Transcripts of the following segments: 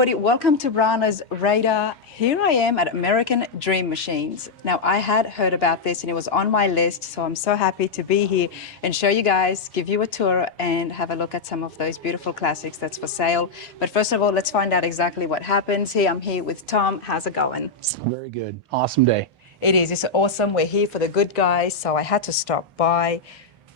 everybody, welcome to Brana's Radar. Here I am at American Dream Machines. Now, I had heard about this and it was on my list, so I'm so happy to be here and show you guys, give you a tour and have a look at some of those beautiful classics that's for sale. But first of all, let's find out exactly what happens here. I'm here with Tom. How's it going? Very good. Awesome day. It is. It's awesome. We're here for the good guys, so I had to stop by.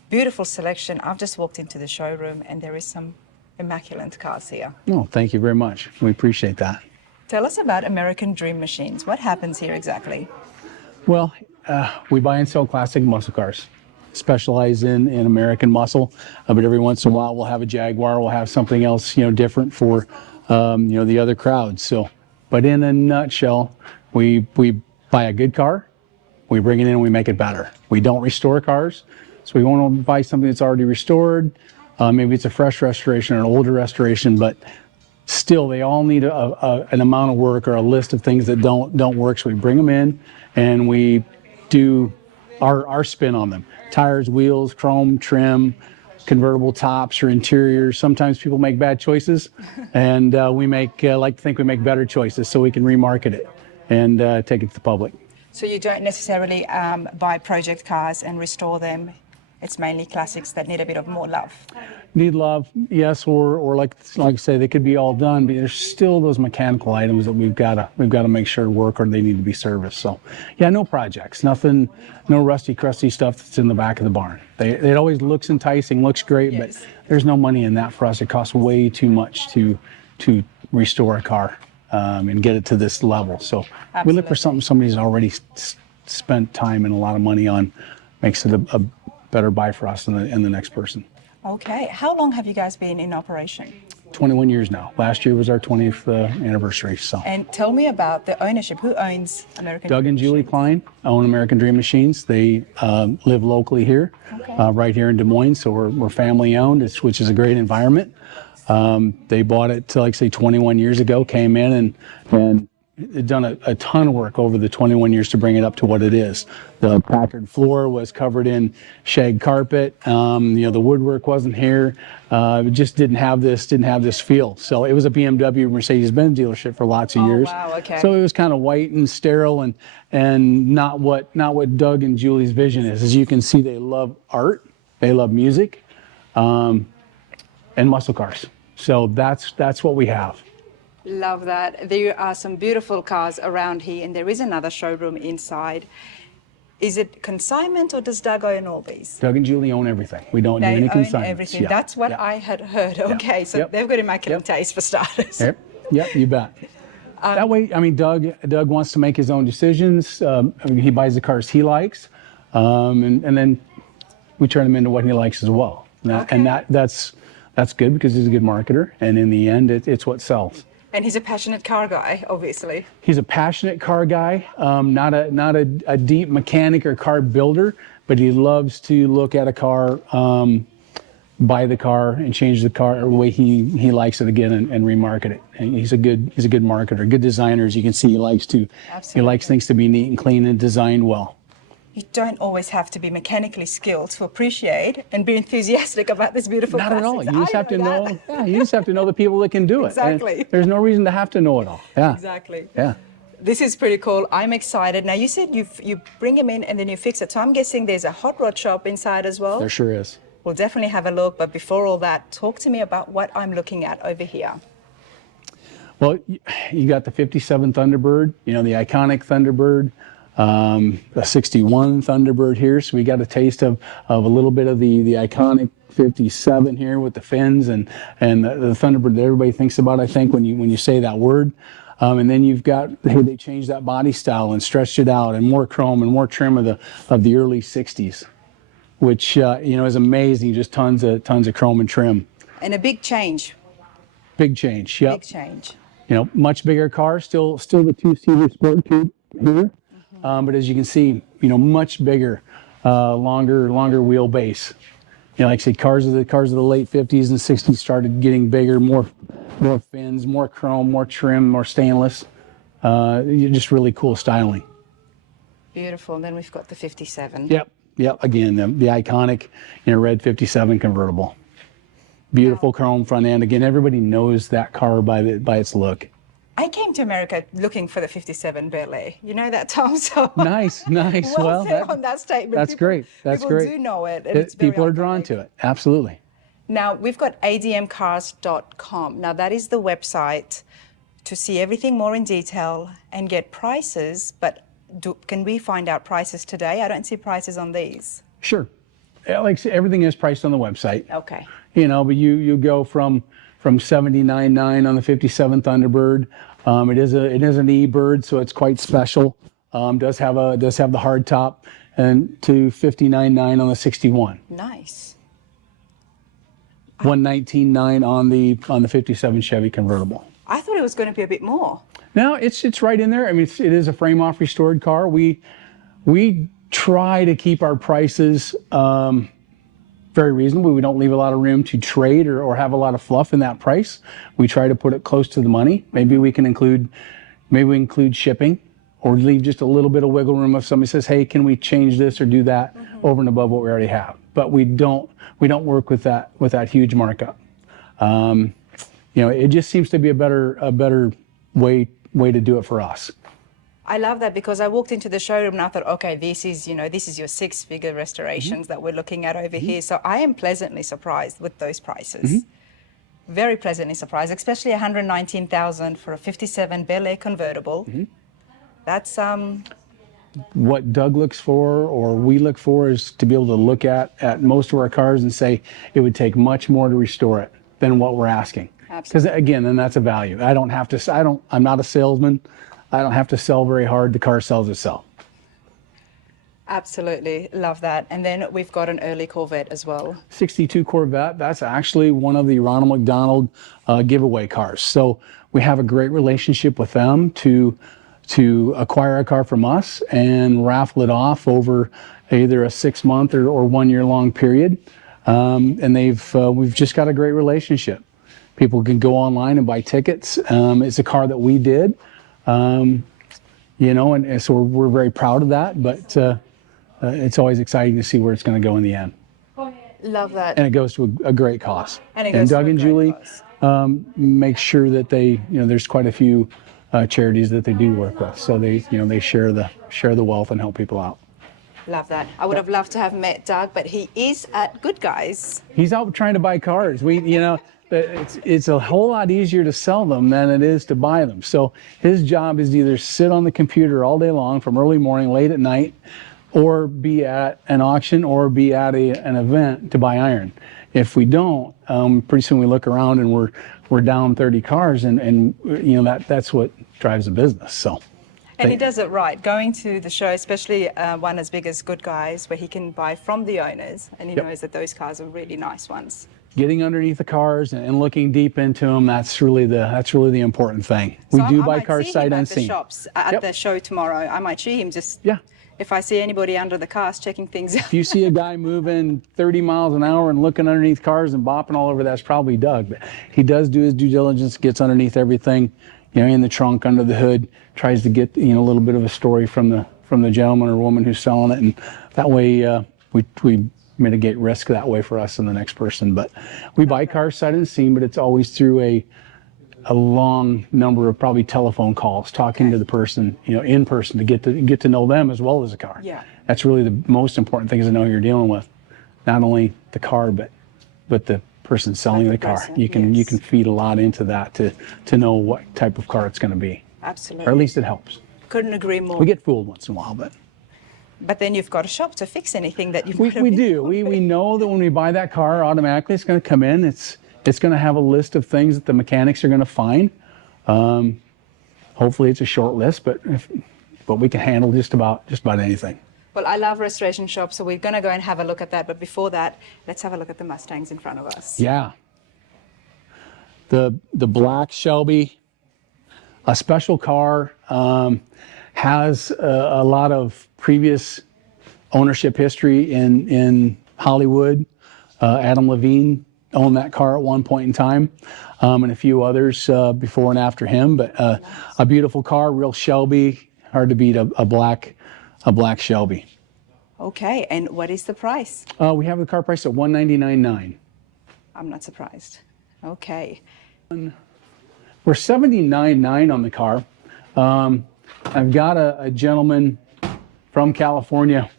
Beautiful selection. I've just walked into the showroom and there is some immaculate cars here. Oh, thank you very much. We appreciate that. Tell us about American Dream Machines. What happens here exactly? Well, we buy and sell classic muscle cars. Specialize in American muscle, but every once in a while we'll have a Jaguar, we'll have something else, different for, the other crowds. So, but in a nutshell, we buy a good car, we bring it in and we make it better. We don't restore cars, so we won't buy something that's already restored. Maybe it's a fresh restoration or an older restoration, but still they all need an amount of work or a list of things that don't work. So we bring them in and we do our spin on them. Tires, wheels, chrome, trim, convertible tops or interiors. Sometimes people make bad choices and we like to think we make better choices so we can remarket it and take it to the public. So you don't necessarily buy project cars and restore them. It's mainly classics that need a bit of more love. Need love, yes, or like I say, they could be all done, but there's still those mechanical items that we've got to make sure work or they need to be serviced. So, yeah, no projects, nothing, no rusty, crusty stuff that's in the back of the barn. It always looks enticing, looks great, yes. But there's no money in that for us. It costs way too much to restore a car and get it to this level. So Absolutely. We look for something somebody's already spent time and a lot of money on, makes it a better buy for us and the next person. Okay, how long have you guys been in operation? 21 years now. Last year was our 20th anniversary. So. And tell me about the ownership. Who owns American Doug Dream and Julie Machines? Klein own American Dream Machines. They live locally here, Okay. right here in Des Moines. So we're family owned, which is a great environment. They bought it, like I say, 21 years ago. Came in and done a ton of work over the 21 years to bring it up to what it is. The Packard floor was covered in shag carpet. The woodwork wasn't here. It just didn't have this feel. So it was a BMW Mercedes-Benz dealership for lots of years. Wow, okay. So it was kind of white and sterile and not what Doug and Julie's vision is. As you can see, they love art, they love music, and muscle cars. So that's what we have. Love that. There are some beautiful cars around here and there is another showroom inside. Is it consignment or does Doug own all these? Doug and Julie own everything. We don't do any consignments. They own everything. Yeah. That's what Yeah. I had heard. Okay, Yeah. so Yep. they've got immaculate Yep. taste for starters. Yep, you bet. That way, Doug wants to make his own decisions. He buys the cars he likes, and then we turn him into what he likes as well. And that's good because he's a good marketer, and in the end, it's what sells. And he's a passionate car guy, obviously. He's a passionate car guy, not a deep mechanic or car builder, but he loves to look at a car, buy the car, and change the car the way he likes it again and remarket it. And he's a good marketer, good designer. As you can see, he likes things to be neat and clean and designed well. You don't always have to be mechanically skilled to appreciate and be enthusiastic about this beautiful Not at all. classics. You just have to know. that. Yeah, you just have to know the people that can do it. Exactly. And there's no reason to have to know it all. Yeah. Exactly. Yeah. This is pretty cool. I'm excited. Now, you said you bring them in and then you fix it. So I'm guessing there's a hot rod shop inside as well? There sure is. We'll definitely have a look. But before all that, talk to me about what I'm looking at over here. Well, you got the 57 Thunderbird, the iconic Thunderbird, a 61 Thunderbird here. So we got a taste of a little bit of the iconic 57 here with the fins and the Thunderbird that everybody thinks about, I think, when you say that word. And then you've got, they changed that body style and stretched it out and more chrome and more trim of the early 60s, which, is amazing. Just tons of chrome and trim. And a big change. Big change, yep. Big change. Much bigger car, still the two-seater Sport Coupe here. But as you can see, much bigger, longer wheelbase. Like I said, cars of the late 50s and 60s started getting bigger, more fins, more chrome, more trim, more stainless. Just really cool styling. Beautiful. And then we've got the 57. Yep. Again, the iconic, red 57 convertible. Beautiful chrome front end. Again, everybody knows that car by its look. I came to America looking for the 57 Bel Air. You know that, Tom? So Nice, nice. well Well, said on that statement. that's People, great. That's people great. do know it, and it's very People are drawn iconic. to it. Absolutely. Now, we've got admcars.com. Now, that is the website to see everything more in detail and get prices. But can we find out prices today? I don't see prices on these. Sure. Yeah, like I said, everything is priced on the website. Okay. You know, but you go from 79.9 on the 57 Thunderbird. It is an E-Bird, so it's quite special. Does have the hard top, and to 59.9 on the 61. Nice. 119.9 on the 57 Chevy convertible. I thought it was going to be a bit more. No, it's right in there. I mean, it is a frame off restored car. We try to keep our prices very reasonable. We don't leave a lot of room to trade or have a lot of fluff in that price. We try to put it close to the money. Maybe we include shipping, or leave just a little bit of wiggle room if somebody says, "Hey, can we change this or do that over and above what we already have?" But we don't work with that huge markup. You know, it just seems to be a better way to do it for us. I love that, because I walked into the showroom and I thought, okay, this is your six-figure restorations that we're looking at over here. So I am pleasantly surprised with those prices. Very pleasantly surprised, especially $119,000 for a 57 Bel Air convertible. That's What Doug looks for, or we look for, is to be able to look at most of our cars and say it would take much more to restore it than what we're asking. Because again, then that's a value. I'm not a salesman. I don't have to sell very hard. The car sells itself. absolutely love that. And then we've got an early Corvette as well. 62 Corvette, that's actually one of the Ronald McDonald giveaway cars. So we have a great relationship with them to acquire a car from us and raffle it off over either a 6-month or 1 year long period. And we've just got a great relationship. People can go online and buy tickets. It's a car that we did, you know, and so we're very proud of that, but it's always exciting to see where it's going to go in the end. Love that. And it goes to a great cause. And it goes to Doug a and great Julie cause. make sure that there's quite a few charities that they do work with. So they share the wealth and help people out. Love that. I would have loved to have met Doug, but he is at Good Guys. He's out trying to buy cars. It's a whole lot easier to sell them than it is to buy them. So his job is to either sit on the computer all day long from early morning, late at night, or be at an auction or be at an event to buy iron. If we don't, pretty soon we look around and we're down 30 cars, and you know that's what drives the business. So. And he does it right. Going to the show, especially one as big as Good Guys, where he can buy from the owners, and he knows that those cars are really nice ones. Getting underneath the cars and looking deep into them, that's really the important thing. We So do I buy might cars see sight him unseen. at the shops, at the show tomorrow. I might see him just. Yeah. If I see anybody under the cars checking things out. If you see a guy moving 30 miles an hour and looking underneath cars and bopping all over, that's probably Doug. But he does do his due diligence, gets underneath everything, in the trunk, under the hood, tries to get a little bit of a story from the gentleman or woman who's selling it, and that way we mitigate risk that way for us and the next person. But we buy cars sight unseen, but it's always through a long number of probably telephone calls, talking to the person, in person, to get to know them as well as the car. Yeah. That's really the most important thing, is to know who you're dealing with, not only the car, but the person selling the car. person, You can yes. feed a lot into that to know what type of car it's going to be, Absolutely. or at least it helps. Couldn't agree more. We get fooled once in a while, But then you've got a shop to fix anything that you've we got to do. We know that when we buy that car, automatically it's going to come in. It's going to have a list of things that the mechanics are going to find. Hopefully it's a short list, but we can handle just about anything. Well, I love restoration shops, so we're going to go and have a look at that. But before that, let's have a look at the Mustangs in front of us. Yeah. The black Shelby, a special car, has a lot of previous ownership history in Hollywood. Adam Levine owned that car at one point in time, and a few others before and after him. But a beautiful car, real Shelby, hard to beat a black Shelby. Okay, and what is the price? We have the car priced at $199,900. I'm not surprised. Okay. We're 79.9 on the car. I've got a gentleman from California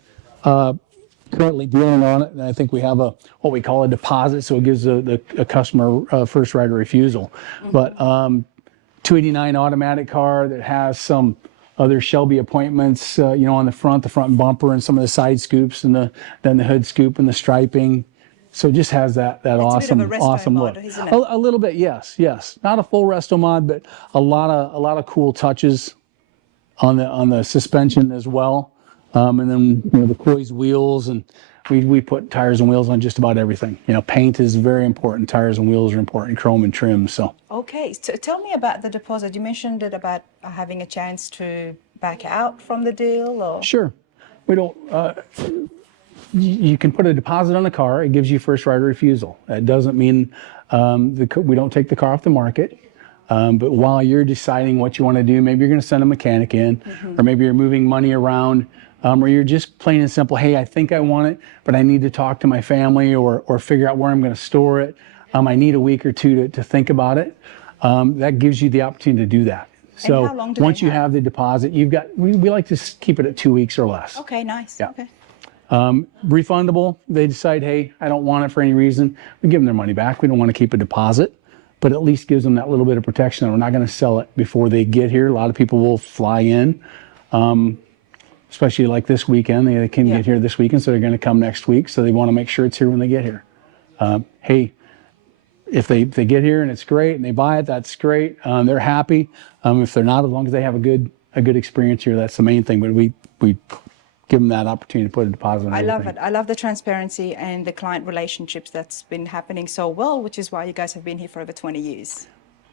currently dealing on it, and I think we have what we call a deposit, so it gives a customer first right of refusal. But 289 automatic car that has some other Shelby appointments, on the front bumper, and some of the side scoops, and then the hood scoop and the striping. So it just has that awesome, a bit of a resto awesome mod, look. isn't it? A little bit, yes. Not a full resto mod, but a lot of cool touches on the suspension as well. And then the Coy's wheels, and we put tires and wheels on just about everything. Paint is very important. Tires and wheels are important. Chrome and trim. So Okay, so tell me about the deposit. You mentioned it about having a chance to back out from the deal, or sure, we don't. You can put a deposit on a car. It gives you first right of refusal. That doesn't mean we don't take the car off the market. But while you're deciding what you want to do, maybe you're going to send a mechanic in, or maybe you're moving money around, or you're just plain and simple, hey, I think I want it, but I need to talk to my family or figure out where I'm going to store it. I need a week or two to think about it. That gives you the opportunity to do that. So how long do once they you have? have the deposit, we like to keep it at 2 weeks or less. okay, nice. Yeah. Okay. Refundable, they decide, hey, I don't want it for any reason, we give them their money back. We don't want to keep a deposit, but at least gives them that little bit of protection. We're not going to sell it before they get here. A lot of people will fly in, especially like this weekend. They can Yeah. get here this weekend, so they're going to come next week. So they want to make sure it's here when they get here. Hey, if they get here and it's great and they buy it, that's great. They're happy. If they're not, as long as they have a good experience here, that's the main thing. But we give them that opportunity to put a deposit on I everything. love it. I love the transparency and the client relationships that's been happening so well, which is why you guys have been here for over 20 years.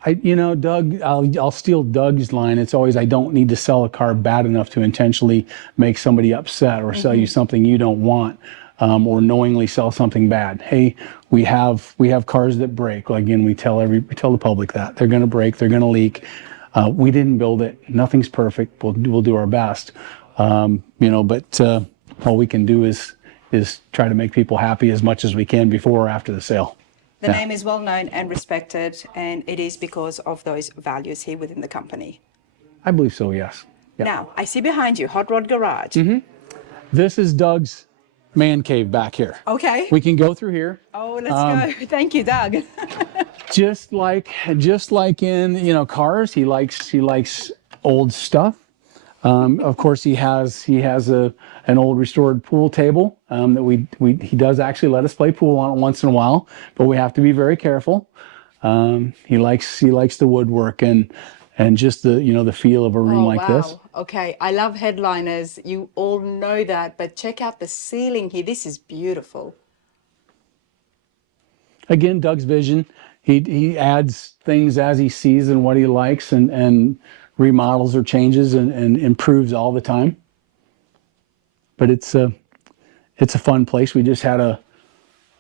Doug, I'll steal Doug's line. It's always, I don't need to sell a car bad enough to intentionally make somebody upset or sell you something you don't want, or knowingly sell something bad. Hey, we have cars that break. Well, again, we tell the public that they're going to break, they're going to leak. We didn't build it. Nothing's perfect. We'll do our best. But all we can do is try to make people happy as much as we can before or after the sale. The name is well known and respected, and it is because of those values here within the company. I believe so, yes. Yeah. Now, I see behind you, Hot Rod Garage. This is Doug's man cave back here. Okay. We can go through here. Oh, let's go. Thank you, Doug. Just like in cars, he likes old stuff. Of course, he has an old restored pool table that he does actually let us play pool on it once in a while, but we have to be very careful. He likes the woodwork and just the feel of a room like this. Okay, I love headliners. You all know that, but check out the ceiling here. This is beautiful. Again, Doug's vision. He adds things as he sees and what he likes, and remodels or changes and improves all the time. But it's a fun place. We just had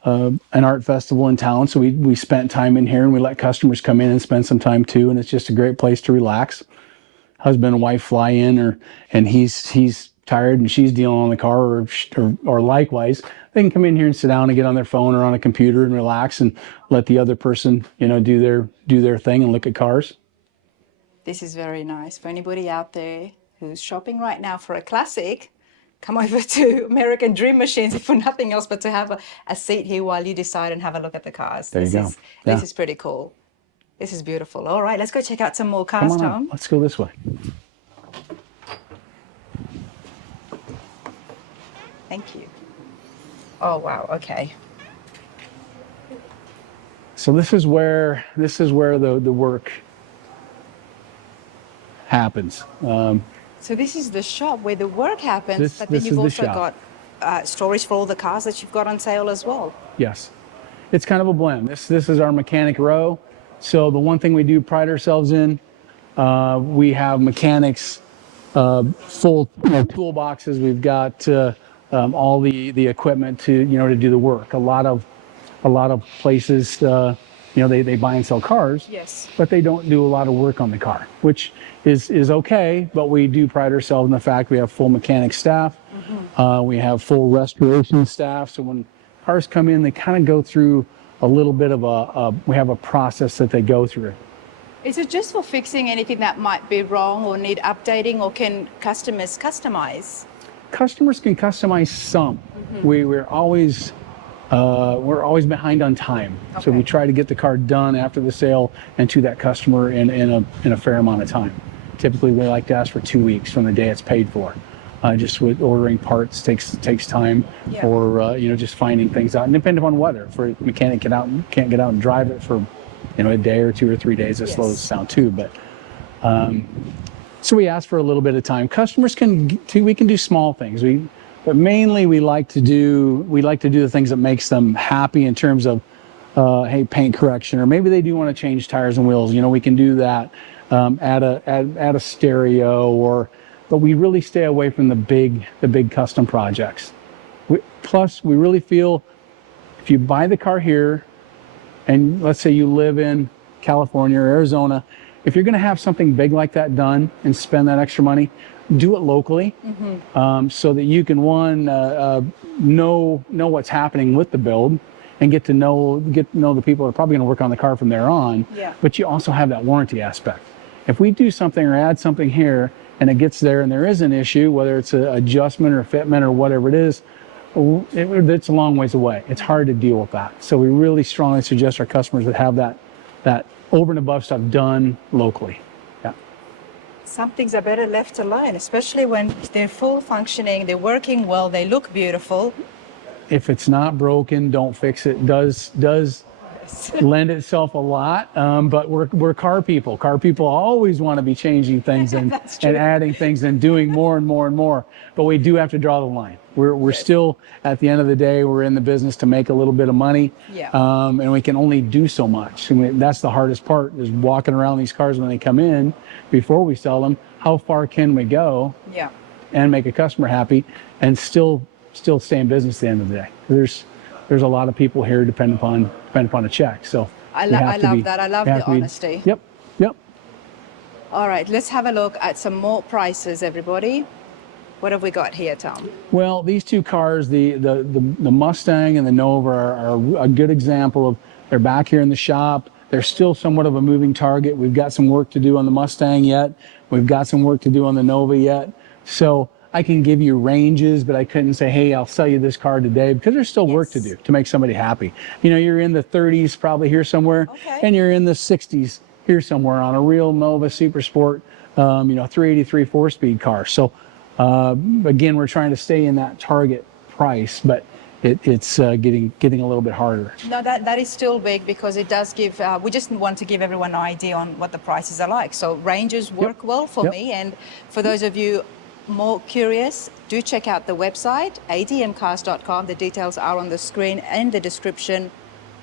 an art festival in town, so we spent time in here, and we let customers come in and spend some time too. And it's just a great place to relax. Husband and wife fly in, and he's tired and she's dealing on the car, or likewise, they can come in here and sit down and get on their phone or on a computer and relax and let the other person do their thing and look at cars. This is very nice. For anybody out there who's shopping right now for a classic, come over to American Dream Machines, if for nothing else, but to have a seat here while you decide and have a look at the cars. There you go. This is pretty cool. This is beautiful. All right, let's go check out some more cars, Come on Tom. up. Let's go this way. Thank you. Oh, wow. Okay. So this is where the work happens. So this is the shop where the work happens, This- but then this you've is the also shop. got storage for all the cars that you've got on sale as well. Yes, it's kind of a blend. This is our mechanic row. So the one thing we do pride ourselves in, we have mechanics, full toolboxes. We've got all the equipment to do the work. A lot of places, they buy and sell cars. Yes. But they don't do a lot of work on the car, which is okay, but we do pride ourselves in the fact we have full mechanic staff. We have full restoration staff. So when cars come in, they kind of go through a little bit of we have a process that they go through. Is it just for fixing anything that might be wrong or need updating, or can customers customize? Customers can customize some. We're always behind on time, so we Okay. try to get the car done after the sale and to that customer in a fair amount of time. Typically, we like to ask for 2 weeks from the day it's paid for. Just with ordering parts takes time, Yeah. or just finding things out. And depending upon weather, if a mechanic can't get out and drive it for a day or 2 or 3 days, it slows us down too. But so we ask for a little bit of time. Customers we can do small things. But mainly we like to do the things that makes them happy in terms of, hey, paint correction, or maybe they do want to change tires and wheels. We can do that, add a stereo, but we really stay away from the big custom projects. Plus, we really feel if you buy the car here, and let's say you live in California or Arizona, if you're going to have something big like that done and spend that extra money, do it locally, so that you can know what's happening with the build, and get to know the people that are probably going to work on the car from there on. Yeah. But you also have that warranty aspect. If we do something or add something here and it gets there and there is an issue, whether it's an adjustment or fitment or whatever it is, it's a long ways away. It's hard to deal with that. So we really strongly suggest our customers that have that over and above stuff done locally. Yeah. Some things are better left alone, especially when they're full functioning, they're working well, they look beautiful. If it's not broken, don't fix it. Does lend itself a lot, but we're car people. Car people always want to be changing things and adding things and doing more and more and more. But we do have to draw the line. We're still, at the end of the day, we're in the business to make a little bit of money, Yeah. And we can only do so much. And that's the hardest part, is walking around these cars when they come in before we sell them. How far can we go Yeah. and make a customer happy and still stay in business at the end of the day? There's a lot of people here depend upon a check. So I we have love to be- that. I love we have the to be- honesty. Yep. All right, let's have a look at some more prices, everybody. What have we got here, Tom? Well, these two cars, the Mustang and the Nova, are a good example of, they're back here in the shop. They're still somewhat of a moving target. We've got some work to do on the Mustang yet. We've got some work to do on the Nova yet. So I can give you ranges, but I couldn't say, hey, I'll sell you this car today, because there's still work to do to make somebody happy. You're in the 30s probably here somewhere, Okay. and you're in the 60s here somewhere on a real Nova Super Sport, 383 4-speed car. So again, we're trying to stay in that target price, but it's getting a little bit harder. No, that is still big, because it does give, we just want to give everyone an idea on what the prices are like. So ranges work well for me. And for those of you more curious, do check out the website, admcars.com. The details are on the screen and the description.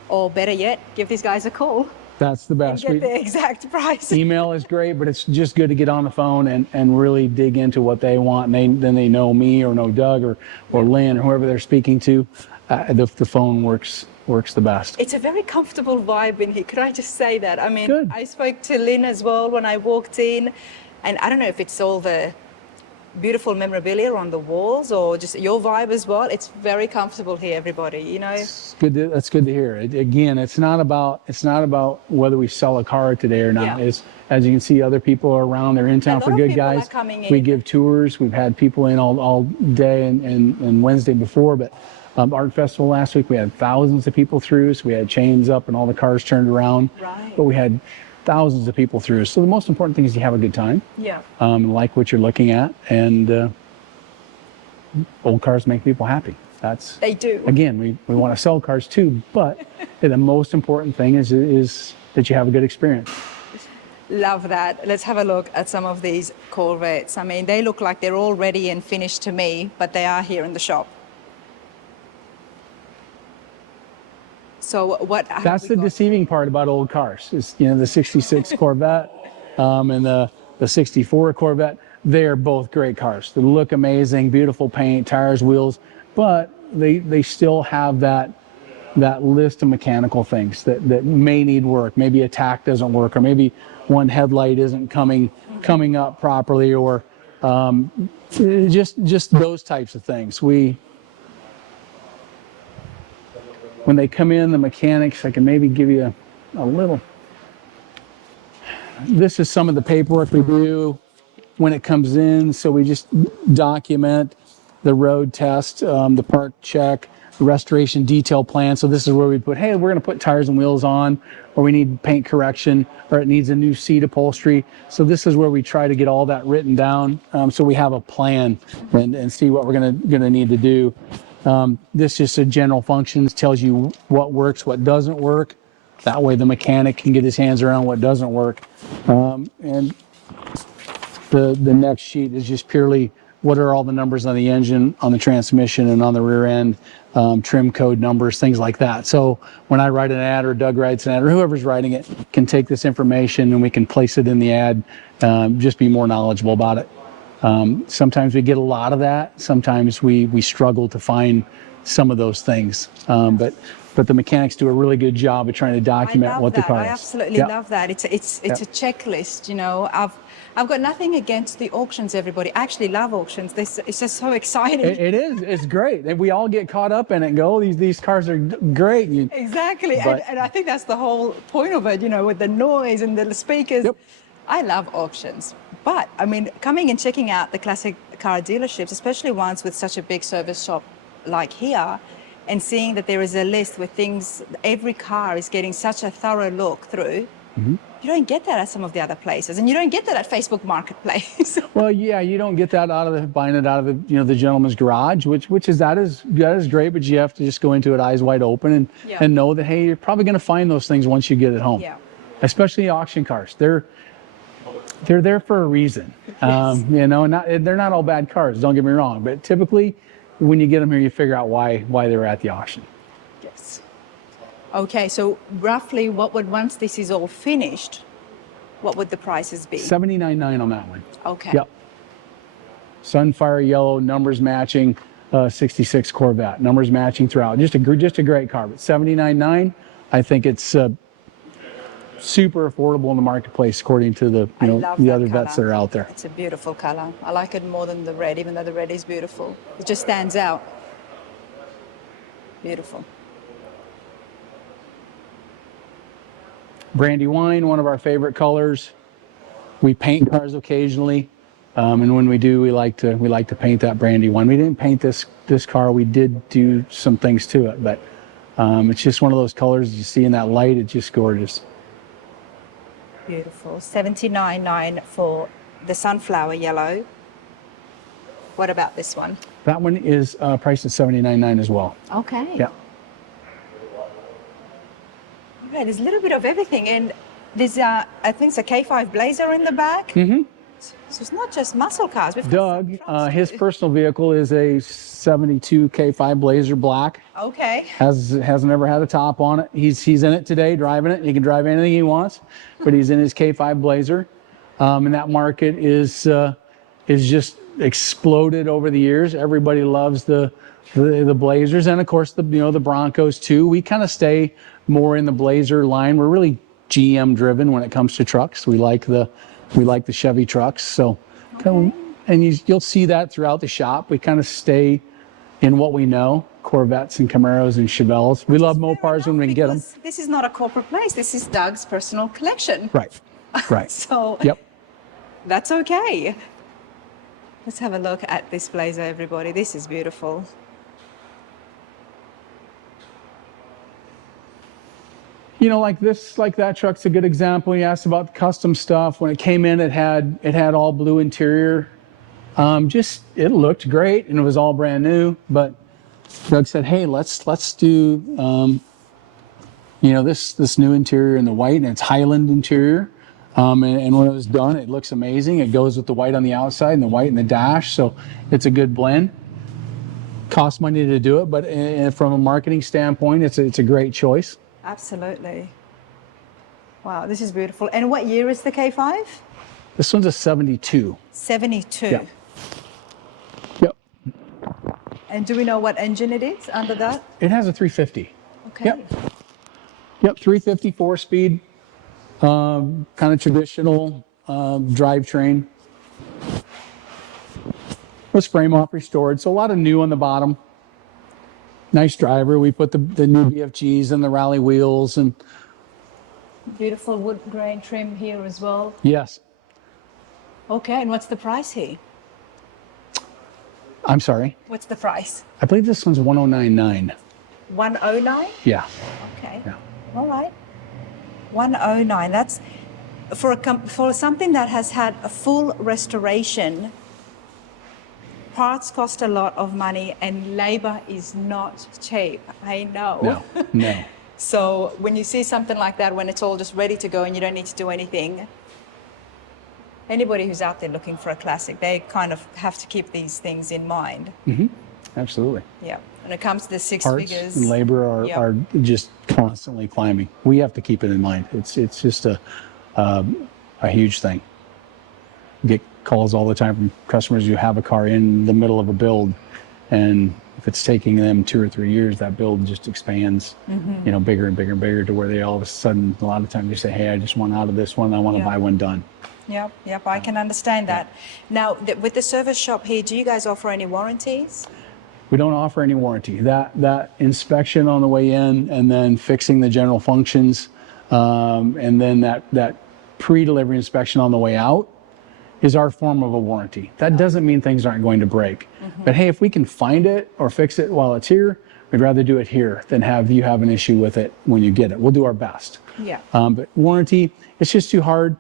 Or better yet, give these guys a call That's the and best. get the exact price. Email is great, but it's just good to get on the phone and really dig into what they want. And then they know me or know Doug or Lynn or whoever they're speaking to. The phone works the best. It's a very comfortable vibe in here. Could I just say that? I mean, Good. I spoke to Lynn as well when I walked in, and I don't know if it's all the beautiful memorabilia on the walls or just your vibe as well. It's very comfortable here, everybody. That's good to hear. Again, it's not about whether we sell a car today or not. Yeah. It's, as you can see, other people are around. They're in town A for lot of good people are guys. coming We in. give tours. We've had people in all day and Wednesday before, but Art Festival last week, we had thousands of people through. So we had chains up and all the cars turned around. Right. But we had thousands of people through. So the most important thing is you have a good time. Yeah. Like what you're looking at, and old cars make people happy. They do. Again, we want to sell cars too, but the most important thing is that you have a good experience. Love that. Let's have a look at some of these Corvettes. I mean, they look like they're all ready and finished to me, but they are here in the shop. So what? have That's we the got? deceiving part about old cars. Is the '66 Corvette and the '64 Corvette. They're both great cars. They look amazing, beautiful paint, tires, wheels, but they still have that list of mechanical things that may need work. Maybe a tack doesn't work, or maybe one headlight isn't coming up properly, or just those types of things. When they come in, the mechanics, I can maybe give you a little. this is some of the paperwork we do when it comes in. So we just document the road test, the park check, the restoration detail plan. So this is where we put, hey, we're going to put tires and wheels on, or we need paint correction, or it needs a new seat upholstery. So this is where we try to get all that written down, so we have a plan and see what we're gonna need to do. This just a general functions, tells you what works, what doesn't work. That way the mechanic can get his hands around what doesn't work. And the next sheet is just purely what are all the numbers on the engine, on the transmission, and on the rear end, trim code numbers, things like that. So when I write an ad, or Doug writes an ad, or whoever's writing it can take this information and we can place it in the ad, just be more knowledgeable about it. Sometimes we get a lot of that. Sometimes we struggle to find some of those things. But the mechanics do a really good job of trying to document what the car is. I absolutely love that. It's a checklist, you know. I've got nothing against the auctions, everybody. I actually love auctions. It's just so exciting. It is. It's great. And we all get caught up in it and go, oh, these cars are great. Exactly. And I think that's the whole point of it, you know, with the noise and the speakers. Yep. I love auctions. But, I mean, coming and checking out the classic car dealerships, especially ones with such a big service shop like here, and seeing that there is a list with things, every car is getting such a thorough look through. Mm-hmm. You don't get that at some of the other places, and you don't get that at Facebook Marketplace. Well, yeah, you don't get that buying it out of the gentleman's garage, which is that is great, but you have to just go into it eyes wide open and know that, hey, you're probably going to find those things once you get it home. Yeah. Especially auction cars, they're there for a reason. Yes. You know, they're not all bad cars. Don't get me wrong, but typically, when you get them here, you figure out why they were at the auction. Yes. Okay, so roughly, once this is all finished, what would the prices be? $79,900 on that one. Okay. Yep. Sunfire yellow, numbers matching, 66 Corvette, numbers matching throughout. Just a great car. But $79,900, I think it's super affordable in the marketplace, according to the other vets that are out there. It's a beautiful color. I like it more than the red, even though the red is beautiful. It just stands out. Beautiful. Brandywine, one of our favorite colors. We paint cars occasionally, and when we do, we like to paint that Brandywine. We didn't paint this car. We did do some things to it, but it's just one of those colors you see in that light. It's just gorgeous. Beautiful. $79,900 for the sunflower yellow. What about this one? That one is priced at $79,900 as well. Okay. Yeah. Okay, there's a little bit of everything, and there's I think it's a K5 Blazer in the back. Mm-hmm. So it's not just muscle cars. Doug, his personal vehicle is a 72 K5 Blazer black. Okay. Has never had a top on it. He's in it today, driving it. He can drive anything he wants, but he's in his K5 Blazer, and that market is just exploded over the years. Everybody loves the Blazers, and of course the Broncos too. We kind of stay more in the Blazer line. We're really GM driven when it comes to trucks. We like the Chevy trucks. So, okay. And you'll see that throughout the shop. We kind of stay in what we know: Corvettes and Camaros and Chevelles. We love Mopars when we can get them. This is not a corporate place. This is Doug's personal collection. Right. Right. So. Yep. That's okay. Let's have a look at this Blazer, everybody. This is beautiful. Like that truck's a good example. You asked about the custom stuff. When it came in, it had all blue interior. It looked great, and it was all brand new. But Doug said, "Hey, let's do this new interior in the white, and it's Highland interior. And when it was done, it looks amazing. It goes with the white on the outside and the white in the dash, so it's a good blend. Costs money to do it, but from a marketing standpoint, it's a great choice." Absolutely. Wow, this is beautiful. And what year is the K5? This one's a 72. 72. Yeah. Yep. And do we know what engine it is under that? It has a 350. Okay. Yep, 350 4-speed, kind of traditional drivetrain. Was frame off restored, so a lot of new on the bottom. Nice driver. We put the new BFGs and the rally wheels, and Beautiful wood grain trim here as well. Yes. Okay, and what's the price here? I'm sorry. What's the price? I believe this one's 1099. 109? Yeah. Okay. Yeah. All right. 109. That's for something that has had a full restoration. Parts cost a lot of money and labor is not cheap. I know. No. No. So when you see something like that, when it's all just ready to go and you don't need to do anything, anybody who's out there looking for a classic, they kind of have to keep these things in mind. Absolutely. Yeah. When it comes to the six Parts figures. and labor are, Yep. are just constantly climbing. We have to keep it in mind. It's just a huge thing. Get calls all the time from customers who have a car in the middle of a build, and if it's taking them 2 or 3 years, that build just expands, bigger and bigger and bigger, to where they all of a sudden, a lot of times, they say, "Hey, I just want out of this one. I want to Yeah. buy one done." Yep, I can understand that. Now, with the service shop here, do you guys offer any warranties? We don't offer any warranty. That inspection on the way in, and then fixing the general functions, and then that pre-delivery inspection on the way out is our form of a warranty. That doesn't mean things aren't going to break. But hey, if we can find it or fix it while it's here, we'd rather do it here than have you have an issue with it when you get it. We'll do our best. Yeah. But warranty, it's just too hard.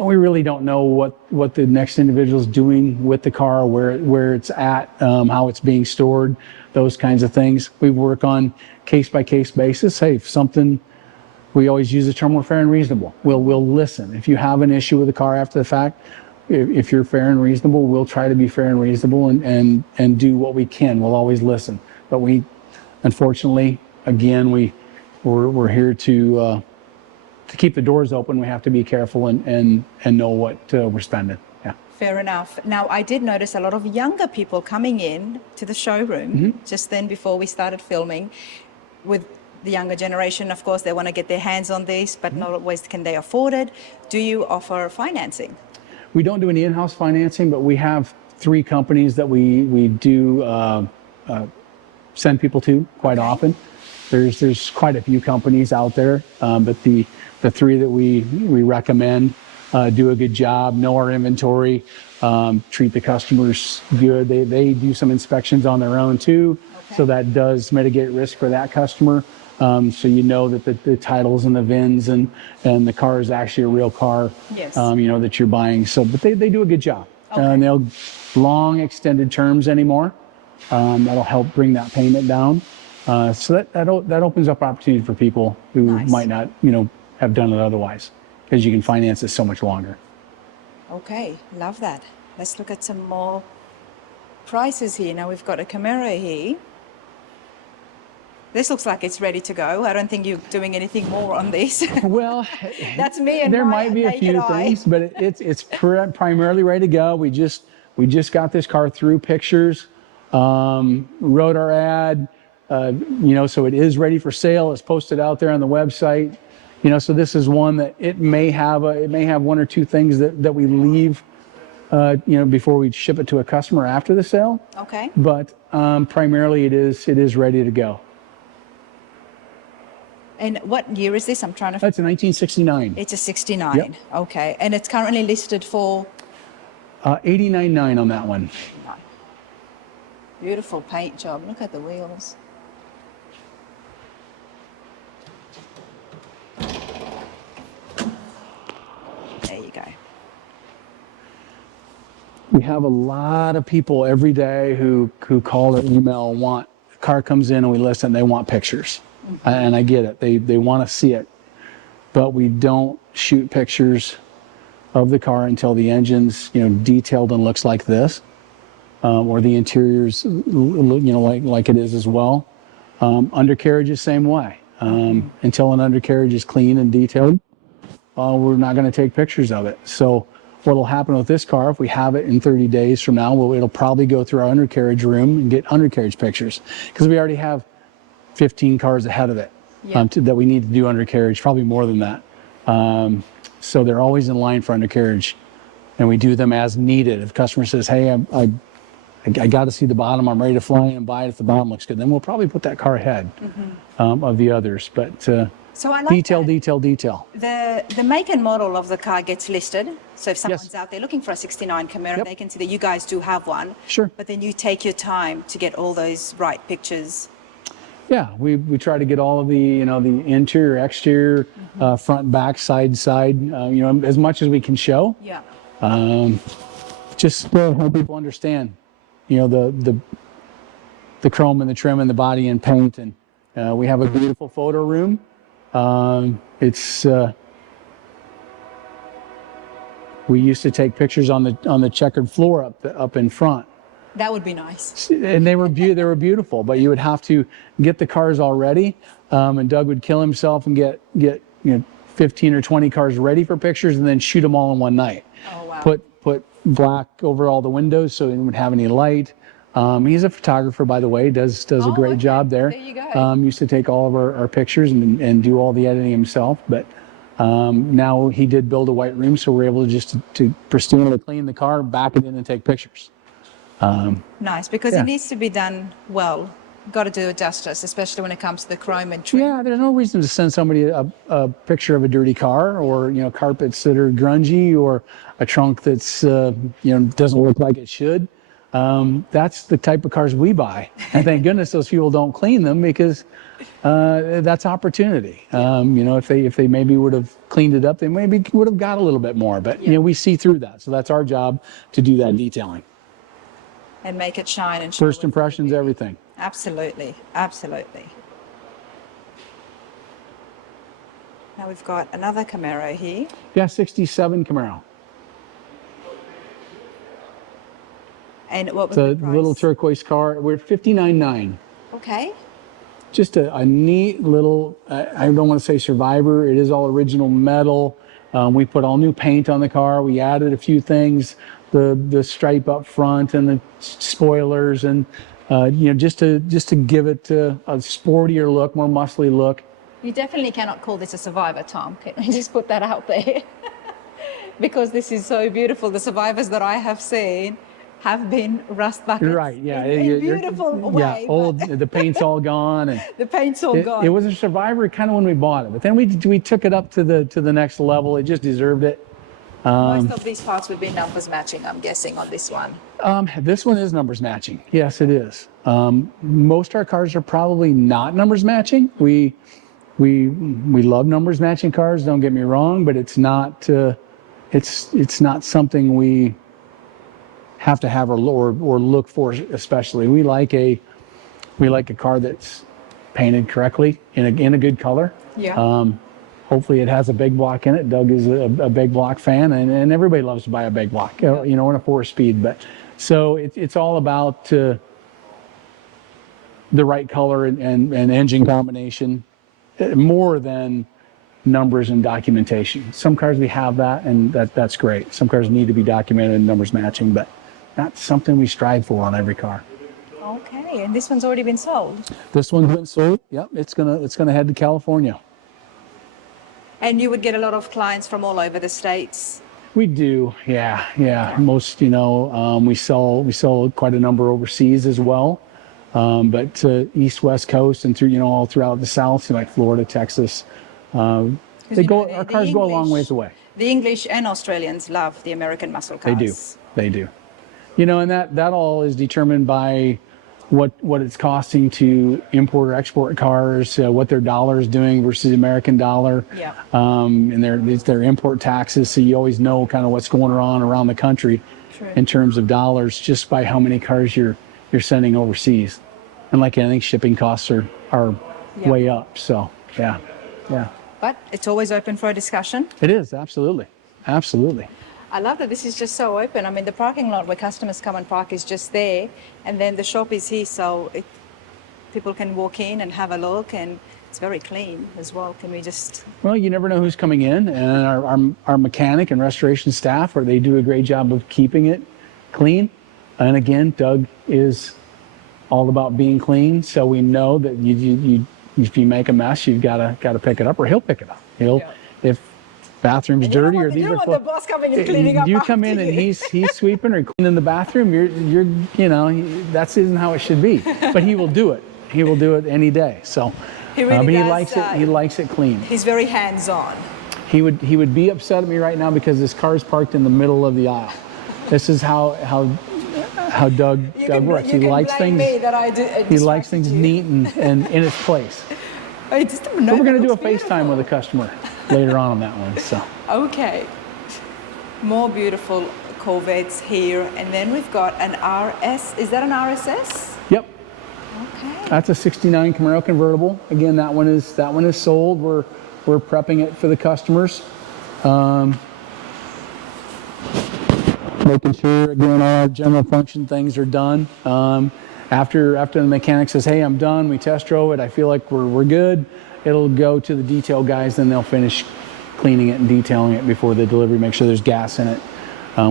We really don't know what the next individual is doing with the car, where it's at, how it's being stored, those kinds of things. We work on case-by-case basis. Hey, if something, we always use the term, we're fair and reasonable. We'll listen. If you have an issue with the car after the fact, if you're fair and reasonable, we'll try to be fair and reasonable and do what we can. We'll always listen. But we, unfortunately, again, we're here to keep the doors open. We have to be careful and know what we're spending. Yeah. Fair enough. Now, I did notice a lot of younger people coming in to the showroom just then before we started filming. With the younger generation, of course, they want to get their hands on this, but not always can they afford it. Do you offer financing? We don't do any in-house financing, but we have 3 companies that we do send people to quite often. There's quite a few companies out there, but the 3 that we recommend do a good job, know our inventory, treat the customers good. They do some inspections on their own too, so that does mitigate risk for that customer. So you know that the titles and the VINs and the car is actually a real car, Yes. That you're buying. So, but they do a good job. And they'll long extended terms anymore. That'll help bring that payment down. So that opens up opportunity for people who Nice. might not, have done it otherwise, because you can finance it so much longer. Okay, love that. Let's look at some more prices here. Now we've got a Camaro here. This looks like it's ready to go. I don't think you're doing anything more on this. Well, That's me and there my might be a naked few eye. things, but it's primarily ready to go. We just got this car through pictures, wrote our ad, so it is ready for sale. It's posted out there on the website. So this is one that it may have 1 or 2 things that we leave, before we ship it to a customer after the sale. Okay. But primarily it is ready to go. And what year is this? I'm trying to. That's a 1969. It's a 69. Yep. Okay. And it's currently listed for. $89,900 on that one. Beautiful paint job. Look at the wheels. There you go. We have a lot of people every day who call or email, want, the car comes in and we listen, they want pictures. And I get it, they want to see it. But we don't shoot pictures of the car until the engine's, detailed and looks like this. Or the interior's, like it is as well. Undercarriage is the same way. Until an undercarriage is clean and detailed, we're not going to take pictures of it. So what'll happen with this car, if we have it in 30 days from now, it'll probably go through our undercarriage room and get undercarriage pictures, because we already have 15 cars ahead of it. Yeah. That we need to do undercarriage, probably more than that. So they're always in line for undercarriage, and we do them as needed. If the customer says, hey, I got to see the bottom, I'm ready to fly in and buy it if the bottom looks good, then we'll probably put that car ahead of the others. But So I like Detail, that. detail, detail. The make and model of the car gets listed. So if someone's Yes. out there looking for a 69 Camaro, Yep. they can see that you guys do have one. Sure. But then you take your time to get all those right pictures. Yeah, we try to get all of the, you know, the interior, exterior, front, back, side, side, you know, as much as we can show. Yeah. Just to help people understand, you know, the chrome and the trim and the body and paint. And we have a beautiful photo room. We used to take pictures on the checkered floor up in front. That would be nice. And they were beautiful, but you would have to get the cars all ready, and Doug would kill himself and get you know 15 or 20 cars ready for pictures, and then shoot them all in one night. Oh, wow. Put black over all the windows so it wouldn't have any light. He's a photographer, by the way. Does a great okay. job there. There you go. Used to take all of our pictures and do all the editing himself, but. Now he did build a white room, so we're able to just to pristinely clean the car, back it in, and take pictures. Nice, because yeah. it needs to be done well. Got to do it justice, especially when it comes to the chrome and trim. Yeah, there's no reason to send somebody a picture of a dirty car, or you know, carpets that are grungy, or a trunk that's you know, doesn't look like it should. That's the type of cars we buy, and thank goodness those people don't clean them, because that's opportunity. You know, if they maybe would have cleaned it up, they maybe would have got a little bit more. But you know, we see through that, so that's our job to do that detailing. And make it shine and show. First impressions, everything. Absolutely, absolutely. Now we've got another Camaro here. Yeah, 67 Camaro. And what was It's a the price? little turquoise car. We're at $59,900. Okay. Just a neat little, I don't want to say survivor. It is all original metal. We put all new paint on the car. We added a few things, the stripe up front and the spoilers, and you know, just to give it a sportier look, more muscly look. You definitely cannot call this a survivor, Tom. Can I just put that out there? Because this is so beautiful. The survivors that I have seen have been rust buckets. Right, yeah. In beautiful way. Yeah, old, the paint's all gone. And the paint's all gone. It was a survivor kind of when we bought it, but then we took it up to the next level. It just deserved it. Most of these parts would be numbers matching, I'm guessing, on this one. This one is numbers matching. Yes, it is. Most of our cars are probably not numbers matching. We love numbers matching cars. Don't get me wrong, but it's not something we have to have or look for especially. We like a car that's painted correctly in a good color. Yeah. Hopefully it has a big block in it. Doug is a big block fan, and everybody loves to buy a big block, you know, in a 4-speed. But so it's all about the right color and engine combination, more than numbers and documentation. Some cars we have that, and that's great. Some cars need to be documented and numbers matching, but that's something we strive for on every car. Okay, and this one's already been sold. This one's been sold. Yep, it's gonna head to California. And you would get a lot of clients from all over the States. We do, yeah. Most, you know, we sell quite a number overseas as well, but East, West Coast, and through, you know, all throughout the South, like Florida, Texas. Our cars go a long ways away. The English and Australians love the American muscle cars. They do. You know, and that all is determined by what it's costing to import or export cars, what their dollar is doing versus the American dollar. Yeah. And their import taxes, so you always know kind of what's going on around the country. True. In terms of dollars, just by how many cars you're sending overseas. And like anything, shipping costs are Yeah. way up. So yeah. But it's always open for a discussion. It is, absolutely. I love that this is just so open. I mean, the parking lot where customers come and park is just there, and then the shop is here, so people can walk in and have a look, and it's very clean as well. Can we just... Well, you never know who's coming in, and our mechanic and restoration staff, they do a great job of keeping it clean. And again, Doug is all about being clean, so we know that you if you make a mess, you've got to pick it up, or he'll pick it up. If bathroom's dirty, or you don't want the boss coming and cleaning up you after come in and you. he's sweeping or cleaning the bathroom, that isn't how it should be. But he will do it. He will do it any day. So He really But he does, likes it. He likes it clean. He's very hands-on. He would be upset at me right now because his car's parked in the middle of the aisle. This is how Doug works. He likes things. He likes things neat and in its place. So we're going to do a FaceTime with a customer later on that one. So okay, more beautiful Corvettes here, and then we've got an RS. Is that an RSS? yep, Okay. that's a '69 Camaro convertible. Again, that one is sold. We're prepping it for the customers. Making sure again all our general function things are done. After the mechanic says, "Hey, I'm done," we test drove it. I feel like we're good. It'll go to the detail guys, then they'll finish cleaning it and detailing it before the delivery. Make sure there's gas in it.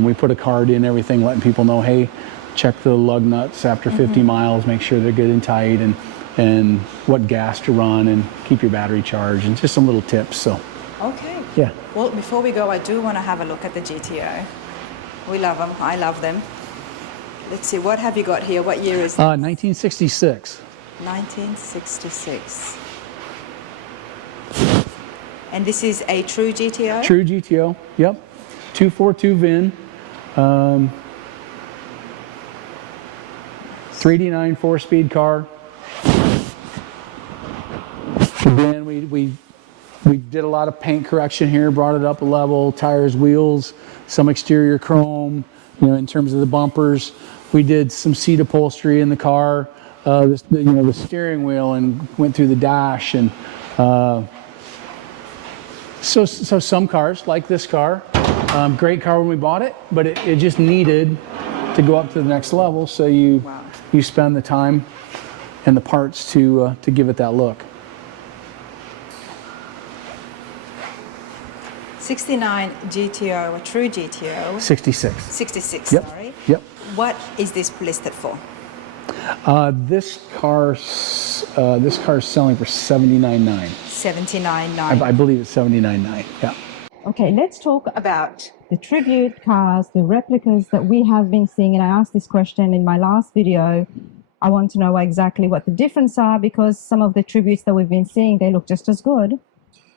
We put a card in everything, letting people know, hey, check the lug nuts after 50 miles, make sure they're good and tight, and what gas to run, and keep your battery charged, and just some little tips. So Okay. yeah. Well, before we go, I do want to have a look at the GTO. We love them. I love them. Let's see. What have you got here? What year is it? 1966. 1966. And this is a true GTO? True GTO. Yep. 242 VIN. 3D9 4-speed car. Again, we did a lot of paint correction here, brought it up a level, tires, wheels, some exterior chrome, in terms of the bumpers. We did some seat upholstery in the car, the steering wheel, and went through the dash. And so some cars, like this car, great car when we bought it, but it just needed to go up to the next level. So you spend the time and the parts to give it that look. 69 GTO, a true GTO. 66. 66, Yep. sorry. Yep. What is this listed for? This car's selling for $79,900. 79.9. I believe it's $79,900. Yeah. Okay, let's talk about the tribute cars, the replicas that we have been seeing. And I asked this question in my last video. I want to know exactly what the difference are, because some of the tributes that we've been seeing, they look just as good,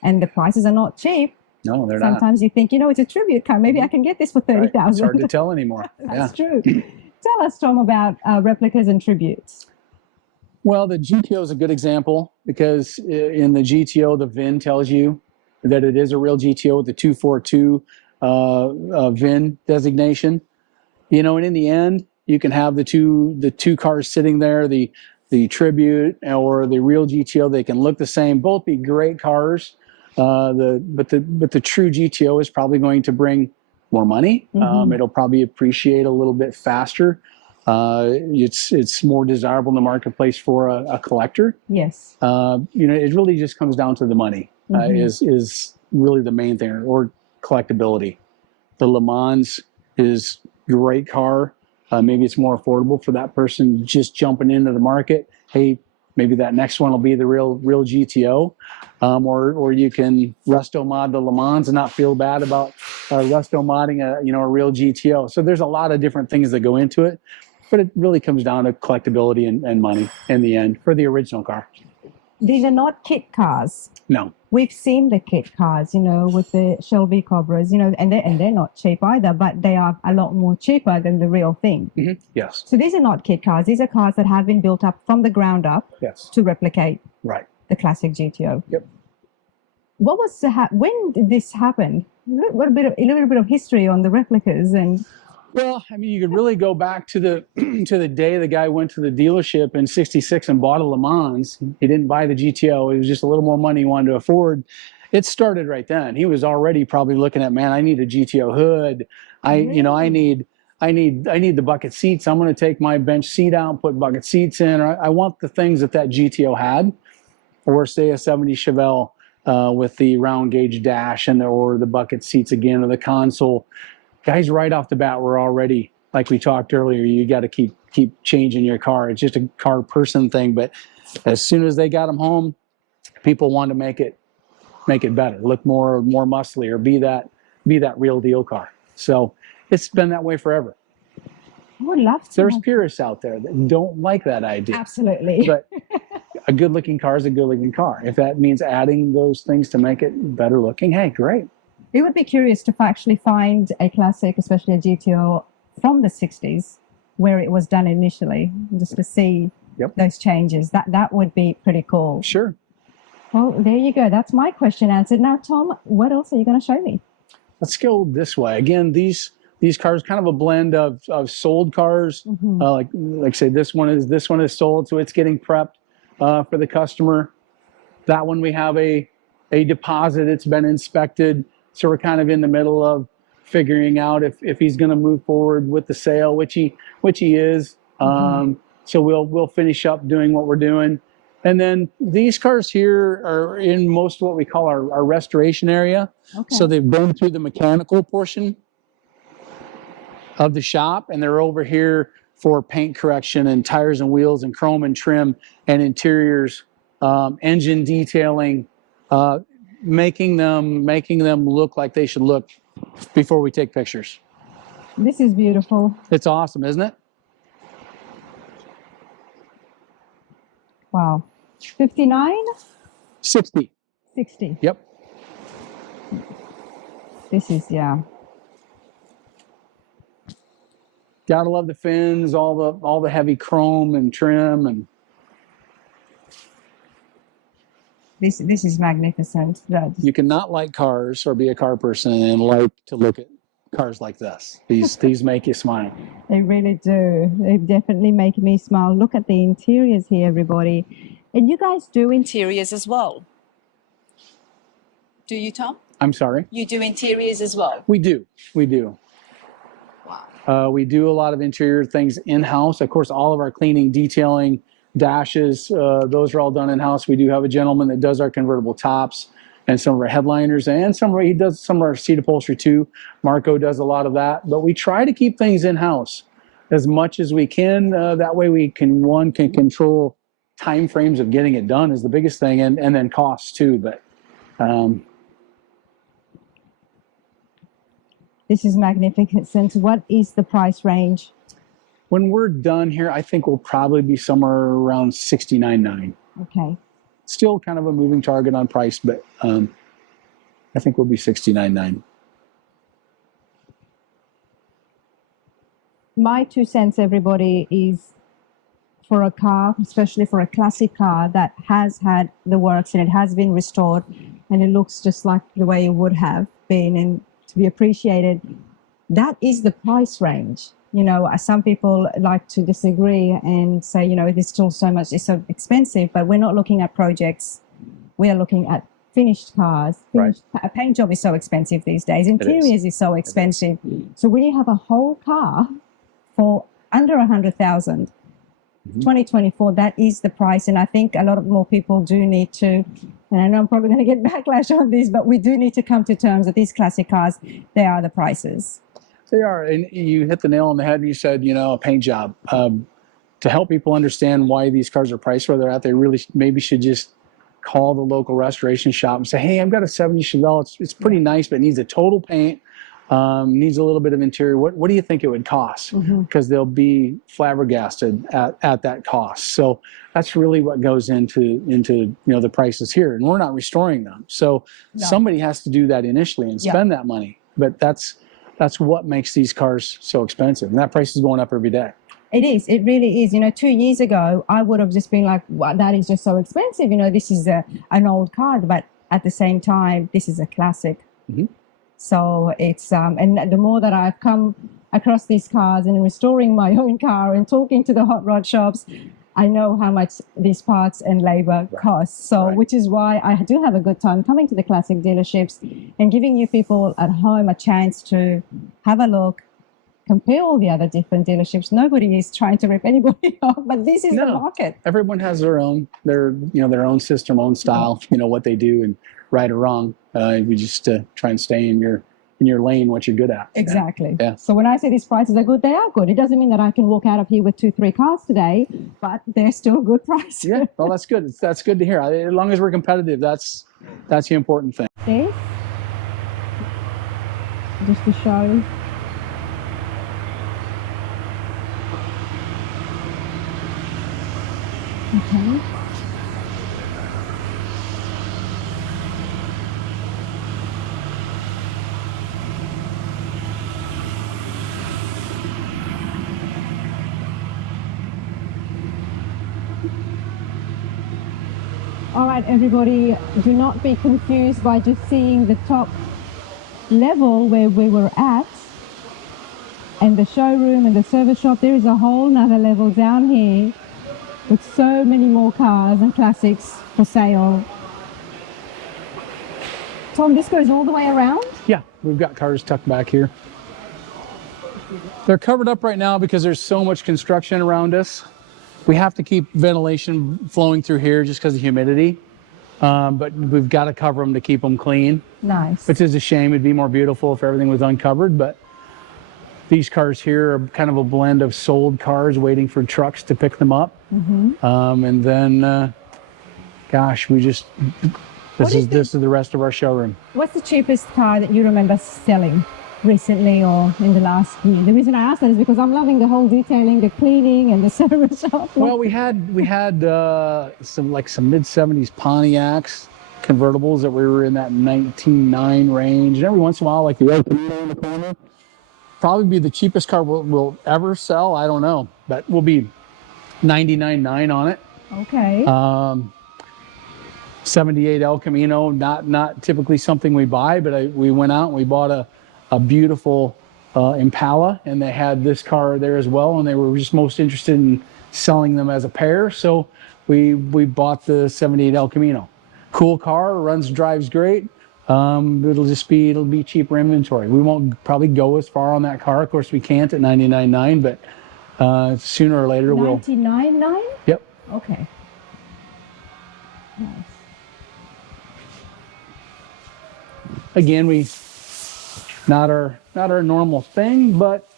and the prices are not cheap. No, they're Sometimes you think, it's a tribute car. Maybe I can get this for not. Right. $30,000. It's hard to tell anymore. That's true. Tell us, Tom, about replicas and tributes. Well, the GTO is a good example because in the GTO, the VIN tells you that it is a real GTO with the 242 VIN designation. And in the end, you can have the two cars sitting there, the Tribute or the real GTO. They can look the same, both be great cars. But the true GTO is probably going to bring more money. It'll probably appreciate a little bit faster. It's more desirable in the marketplace for a collector. Yes. It really just comes down to the money. Is really the main thing, or collectability. The Le Mans is a great car. Maybe it's more affordable for that person just jumping into the market. Hey, maybe that next one will be the real GTO. Or you can resto mod the Le Mans and not feel bad about resto modding a real GTO. So there's a lot of different things that go into it, but it really comes down to collectability and money in the end for the original car. These are not kit cars. No. We've seen the kit cars, with the Shelby Cobras, and they're not cheap either, but they are a lot more cheaper than the real thing. Mm-hmm. Yes. So these are not kit cars. These are cars that have been built up from the ground up to replicate the classic GTO. Yep. What was when did this happen? A little bit of history on the replicas. And well, you could really go back to the to the day the guy went to the dealership in '66 and bought a Le Mans. He didn't buy the GTO. It was just a little more money he wanted to afford. It started right then. He was already probably looking at, man, I need a GTO hood. I need the bucket seats. I'm going to take my bench seat out and put bucket seats in. I want the things that GTO had, or say a 70 Chevelle with the round gauge dash or the bucket seats again, or the console. Guys, right off the bat, were already, like we talked earlier, you got to keep changing your car. It's just a car person thing. But as soon as they got them home, people wanted to make it better, look more muscly, or be that real deal car. So it's been that way forever. I would love to. There's purists out there that don't like that idea. Absolutely. But a good looking car is a good looking car. If that means adding those things to make it better looking, hey, great. It would be curious to actually find a classic, especially a GTO from the 60s, where it was done initially, just to see Yep. those changes. That would be pretty cool. Sure. Well, there you go. That's my question answered. Now, Tom, what else are you going to show me? Let's go this way. Again, these cars kind of a blend of sold cars. Like say this one is sold, so it's getting prepped for the customer. That one we have a deposit. It's been inspected, so we're kind of in the middle of figuring out if he's going to move forward with the sale, which he is. So we'll finish up doing what we're doing. And then these cars here are in most of what we call our restoration area. Okay. So they've been through the mechanical portion of the shop, and they're over here for paint correction and tires and wheels and chrome and trim and interiors, engine detailing, making them look like they should look before we take pictures. This is beautiful. It's awesome, isn't it? Wow. 59? 60. 60. Yep. This is, yeah. Gotta love the fins, all the heavy chrome and trim, and This is magnificent. you cannot like cars or be a car person and like to look at cars like this. These make you smile. They really do. They definitely make me smile. Look at the interiors here, everybody. And you guys do Interiors as well. Do you, Tom? I'm sorry. You do interiors as well. We do. Wow. We do a lot of interior things in-house. Of course, all of our cleaning, detailing, dashes, those are all done in-house. We do have a gentleman that does our convertible tops and some of our headliners, and he does some of our seat upholstery too. Marco does a lot of that, but we try to keep things in-house as much as we can. That way we can control time frames of getting it done is the biggest thing, and then costs too. But This is magnificent. What is the price range? when we're done here, I think we'll probably be somewhere around $69.9. Okay. Still kind of a moving target on price, but I think we'll be $69.9. My 2 cents, everybody, is for a car, especially for a classic car that has had the works and it has been restored and it looks just like the way it would have been and to be appreciated. That is the price range. You know, some people like to disagree and say, you know, there's still so much, it's so expensive, but we're not looking at projects. We are looking at finished cars. A paint job is so expensive these days. Interiors is so expensive. So when you have a whole car for under 100,000, 2024, that is the price. And I think a lot of more people do need to, and I know I'm probably going to get backlash on this, but we do need to come to terms that these classic cars, they are the prices. They are, and you hit the nail on the head when you said, you know, a paint job. To help people understand why these cars are priced where they're at, they really maybe should just call the local restoration shop and say, hey, I've got a 70 Chevelle. It's pretty nice, but it needs a total paint, needs a little bit of interior. What do you think it would cost? Because they'll be flabbergasted at that cost. So that's really what goes into you know the prices here, and we're not restoring them. So somebody has to do that initially and spend that money. But that's what makes these cars so expensive, and that price is going up every day. It is. It really is. You know, 2 years ago, I would have just been like, wow, that is just so expensive. You know, this is an old car, but at the same time, this is a classic. So it's, and the more that I've come across these cars and restoring my own car and talking to the hot rod shops, I know how much these parts and labor cost. So, which is why I do have a good time coming to the classic dealerships and giving you people at home a chance to have a look, compare all the other different dealerships. Nobody is trying to rip anybody off, but this is the market. Everyone has their own own system, own style, you know, what they do, and right or wrong. We just try and stay in your lane, what you're good at. Exactly. Yeah. So when I say these prices are good, they are good. It doesn't mean that I can walk out of here with 2-3 cars today, but they're still good prices. Yeah. Well, that's good. That's good to hear. As long as we're competitive, that's the important thing. This, just to show. Okay. All right, everybody, do not be confused by just seeing the top level where we were at and the showroom and the service shop. There is a whole nother level down here with so many more cars and classics for sale. Tom, this goes all the way around? Yeah, we've got cars tucked back here. They're covered up right now because there's so much construction around us. We have to keep ventilation flowing through here just because of humidity. But we've got to cover them to keep them clean. Nice. Which is a shame. It'd be more beautiful if everything was uncovered. But these cars here are kind of a blend of sold cars waiting for trucks to pick them up. And then, gosh, we just, this is the rest of our showroom. What's the cheapest car that you remember selling recently or in the last year? The reason I ask that is because I'm loving the whole detailing, the cleaning and the service shop. Well, we had some mid-70s Pontiacs convertibles that we were in that 19.9 range, and every once in a while, like the El Camino in the corner, probably be the cheapest car we'll ever sell. I don't know, but we'll be 99.9 on it. Okay. 78 El Camino, not typically something we buy, but we went out and we bought a beautiful Impala, and they had this car there as well, and they were just most interested in selling them as a pair, so we bought the 78 El Camino. Cool car, drives great. It'll be cheaper inventory. We won't probably go as far on that car. Of course, we can't at 99.9, but sooner or later we'll. 99.9? Yep. Okay. Nice. Again, not our normal thing, but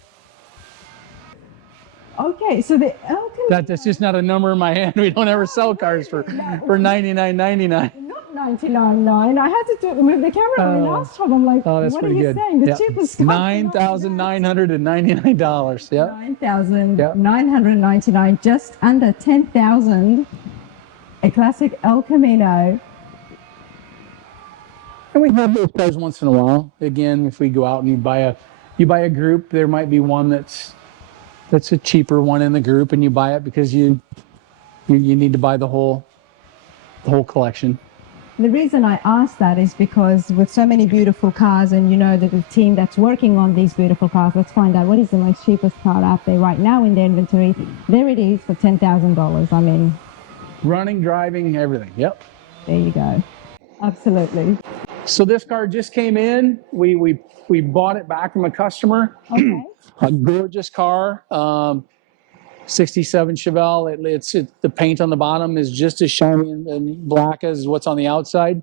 okay. So the El Camino, that's just not a number in my hand. We don't ever sell cars for 99.99. not 99.9. I had to move the camera when last time. I'm like, Oh, that's what are pretty you good. saying? The Yep. cheapest car. $9,999. Yep. $9,999, just under $10,000. A classic El Camino. And we have those cars once in a while. Again, if we go out and you buy a group, there might be one that's a cheaper one in the group, and you buy it because you need to buy the whole collection. The reason I ask that is because with so many beautiful cars, and you know that the team that's working on these beautiful cars, let's find out what is the most cheapest car out there right now in the inventory. There it is for $10,000. I mean, Running, driving, everything. Yep. there you go. Absolutely. So this car just came in. We bought it back from a customer. Okay. A gorgeous car. 67 Chevelle. The paint on the bottom is just as shiny and black as what's on the outside.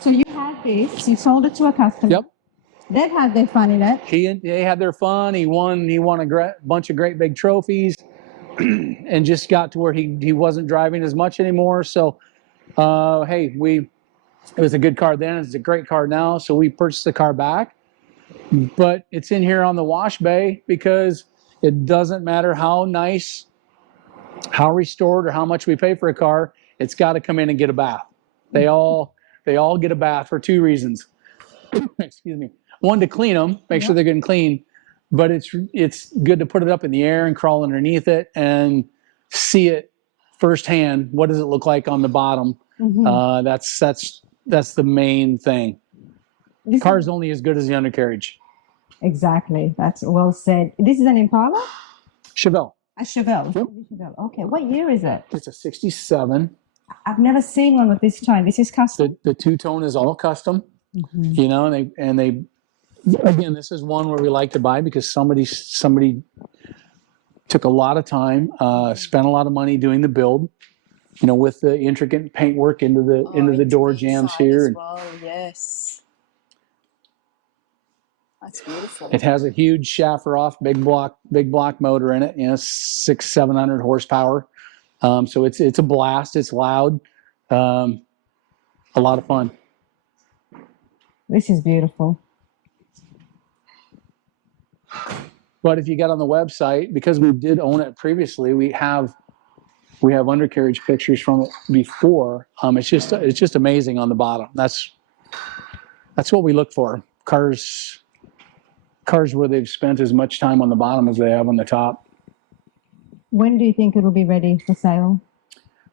So you had this, you sold it to a customer. Yep. They've had their fun in it. They had their fun. He won a bunch of great big trophies, and just got to where he wasn't driving as much anymore. So, hey, it was a good car then. It's a great car now. So we purchased the car back, but it's in here on the wash bay because it doesn't matter how nice, how restored, or how much we pay for a car. It's got to come in and get a bath. They all get a bath for two reasons. Excuse me. One, to clean them, make sure they're getting clean, but it's good to put it up in the air and crawl underneath it and see it firsthand. What does it look like on the bottom? That's the main thing. The car's only as good as the undercarriage. Exactly. That's well said. This is an Impala? Chevelle. A Chevelle. Yep. Chevelle. Okay. What year is it? It's a 67. I've never seen one with this tone. This is custom. The two-tone is all custom. You know, and they again, this is one where we like to buy because somebody took a lot of time, spent a lot of money doing the build, you know, with the intricate paintwork into the door jambs here. As well. Yes. That's beautiful. It has a huge Shaffer-off big block motor in it, you know, 600-700 horsepower. So it's a blast. It's loud. A lot of fun. This is beautiful. But if you get on the website, because we did own it previously, we have undercarriage pictures from it before. It's just amazing on the bottom. That's what we look for. Cars where they've spent as much time on the bottom as they have on the top. When do you think it will be ready for sale?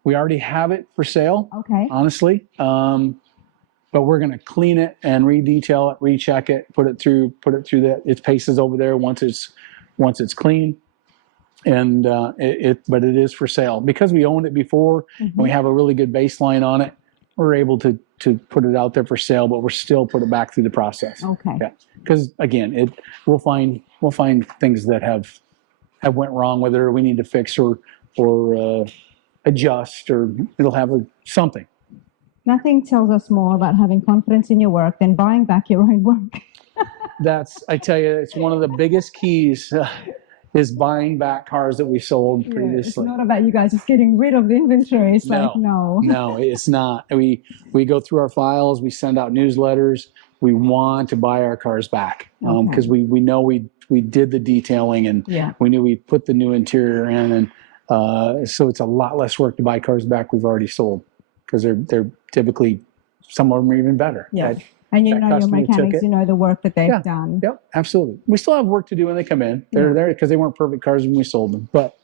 We already have it for sale, Okay. honestly. But we're going to clean it and re-detail it, recheck it, put it through its paces over there once it's clean. And but it is for sale because we owned it before and we have a really good baseline on it. We're able to put it out there for sale, but we're still put it back through the process. Okay. Yeah, because again, we'll find things that have went wrong, whether we need to fix or adjust, or it'll have something. Nothing tells us more about having confidence in your work than buying back your own work. I tell you, it's one of the biggest keys is buying back cars that we sold It's previously. not about you guys just getting rid of the inventory. It's like, no. No, it's not. We go through our files, we send out newsletters. We want to buy our cars back because we know we did the detailing and we knew we put the new interior in, and so it's a lot less work to buy cars back we've already sold because they're typically, some of them are even better. Yeah. And you know your customer took mechanics, it. you know the work that they've done. Yep, absolutely. We still have work to do when they come in. They're there because they weren't perfect cars when we sold them. But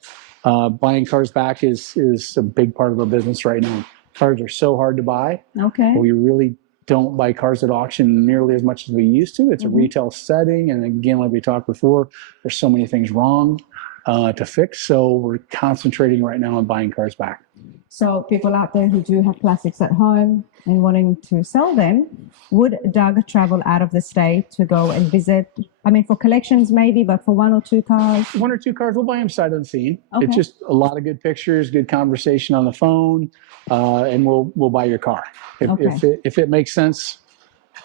buying cars back is a big part of our business right now. Cars are so hard to buy. Okay. We really don't buy cars at auction nearly as much as we used to. It's a retail setting. And again, like we talked before, there's so many things wrong to fix. So we're concentrating right now on buying cars back. So people out there who do have classics at home and wanting to sell them, would Doug travel out of the state to go and visit? I mean, for collections maybe, but for one or two cars? One or two cars, we'll buy them sight unseen. Okay. It's just a lot of good pictures, good conversation on the phone, and we'll buy your car. If it makes sense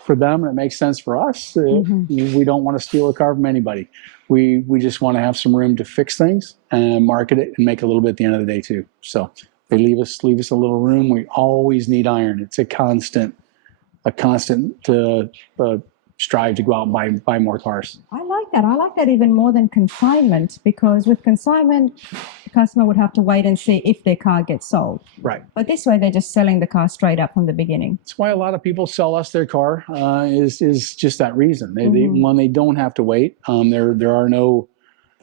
for them and it makes sense for us, we don't want to steal a car from anybody. We just want to have some room to fix things and market it and make a little bit at the end of the day too. So they leave us a little room. We always need iron. It's a constant strive to go out and buy more cars. I like that. I like that even more than consignment, because with consignment, the customer would have to wait and see if their car gets sold. Right. But this way, they're just selling the car straight up from the beginning. That's why a lot of people sell us their car is just that reason. They don't have to wait.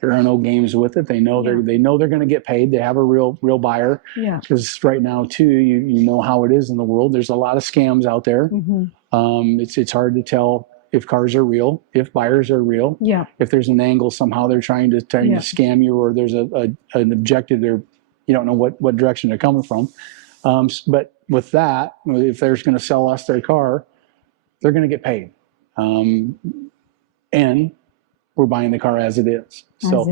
There are no games with it. They know they're going to get paid. They have a real buyer. Yeah. Because right now too, you know how it is in the world. There's a lot of scams out there. It's hard to tell if cars are real, if buyers are real. Yeah. If there's an angle somehow they're trying to scam you, or there's an objective you don't know what direction they're coming from. But with that, if they're going to sell us their car, they're going to get paid. And we're buying the car as it is. So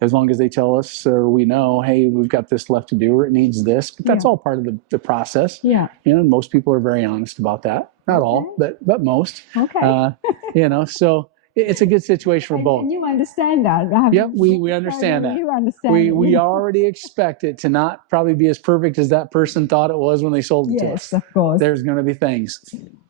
as long as they tell us, or we know, hey, we've got this left to do, or it needs this, but that's all part of the process. Yeah. Most people are very honest about that. Not all, but most. Okay. So it's a good situation for both. And you understand that. Yeah, we understand that. You understand. We already expect it to not probably be as perfect as that person thought it was when they sold it to us. Yes, of course. There's going to be things.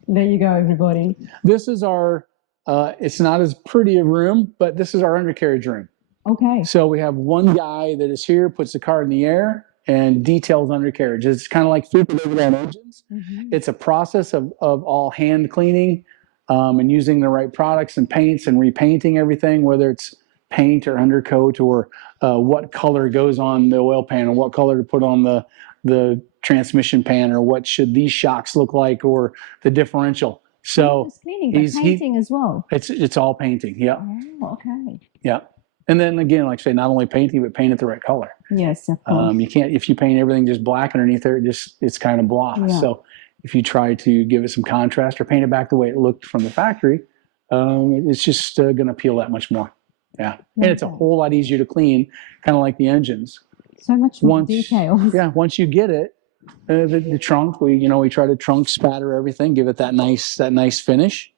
There you go, everybody. This is our, it's not as pretty a room, but this is our undercarriage room. Okay. So we have one guy that is here, puts the car in the air, and details undercarriage. It's kind of like flipping over on engines. It's a process of all hand cleaning and using the right products and paints and repainting everything, whether it's paint or undercoat, or what color goes on the oil pan, or what color to put on the transmission pan, or what should these shocks look like, or the differential. So just cleaning, but painting as well. It's all painting. Yeah. Oh, okay. Yeah. And then again, like I say, not only painting, but paint it the right color. Yes, of course. You can't, if you paint everything just black underneath there, it's kind of blah. Yeah. So if you try to give it some contrast or paint it back the way it looked from the factory, it's just going to appeal that much more. Yeah. And it's a whole lot easier to clean, kind of like the engines. So much more details. Yeah. Once you get it, the trunk, we try to trunk spatter everything, give it that nice finish.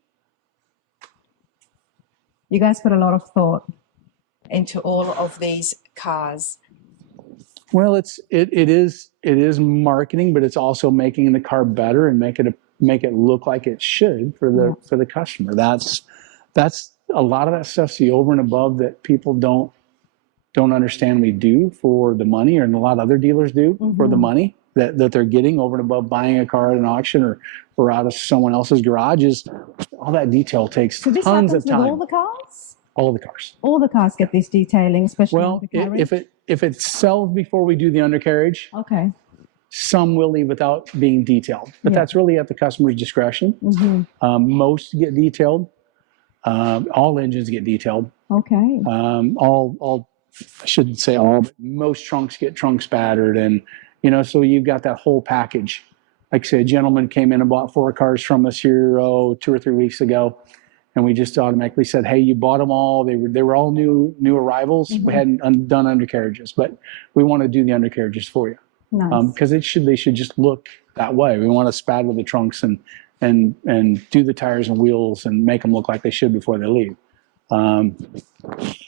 You guys put a lot of thought into all of these cars. Well, it is marketing, but it's also making the car better and make it look like it should for the customer. That's a lot of that stuff's the over and above that people don't understand we do for the money, or a lot of other dealers do for the money that they're getting over and above buying a car at an auction or out of someone else's garage. Is all that detail takes tons of time. With all the cars? All the cars. All the cars get this detailing, especially if it sells before we do the undercarriage. Okay. Some will leave without being detailed, but Yeah. that's really at the customer's discretion. Most get detailed. All engines get detailed. Okay. All I shouldn't say all, but most trunks get trunk spattered, and so you've got that whole package. Like I said, a gentleman came in and bought 4 cars from us here 2 or 3 weeks ago, and we just automatically said, "Hey, you bought them all. They were all new arrivals. We hadn't done undercarriages, but we want to do the undercarriages for you Nice. because they should just look that way. We want to spatter the trunks and do the tires and wheels and make them look like they should before they leave."